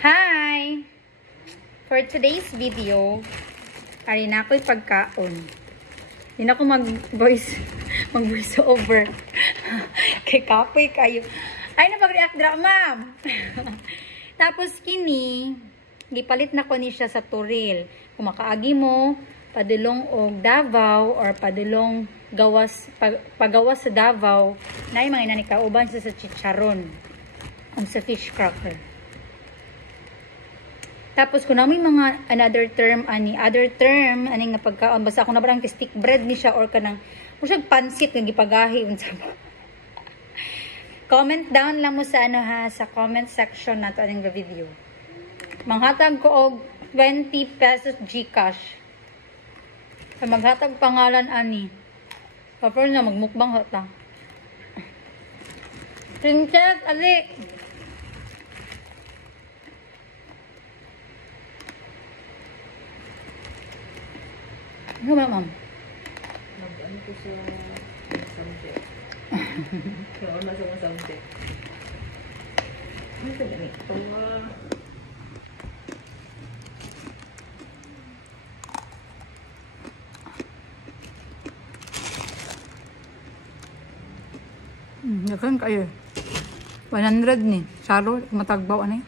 Hi! For today's video, ari na ako'y pagkaon. Hindi na ako mag-voice over. Kay kapoy kayo. Ay, napag-react dra, ma'am! Tapos kini, gipalit na ko ni siya sa turil. Kung makaagi mo, padulong og Davao or padulong pagawas sa Davao, na yung mga inanikauban sa chicharon o sa fish cracker. Tapos kung namin mga other term aning napagkaon, basta ako na barang stick bread ni siya or kanang siya pansit nga gipagahi unsa ba. Comment down lang mo sa sa comment section nato aning video. Manghatag ko og 20 pesos GCash. Sa maghatag pangalan ani. Kapag na magmukbang hata. Princess, ali. Ano ba, ma'am? Mag-ano ko sa subject. Noon na sa subject. Ano ito na ito? Yakan kayo. 100 ni. Saro, matagbaw anay.